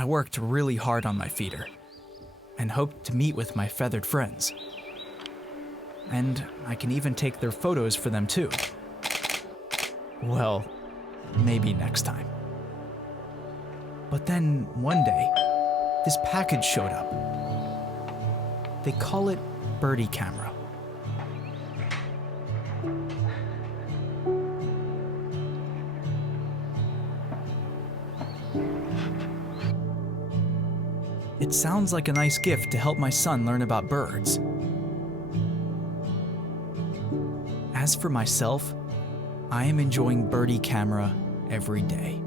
I worked really hard on my feeder and hoped to meet with my feathered friends. And I can even take their photos for them too. Well, maybe next time. But then one day, this package showed up. They call it BirdieCamera. It sounds like a nice gift to help my son learn about birds. As for myself, I am enjoying BirdieCamera every day.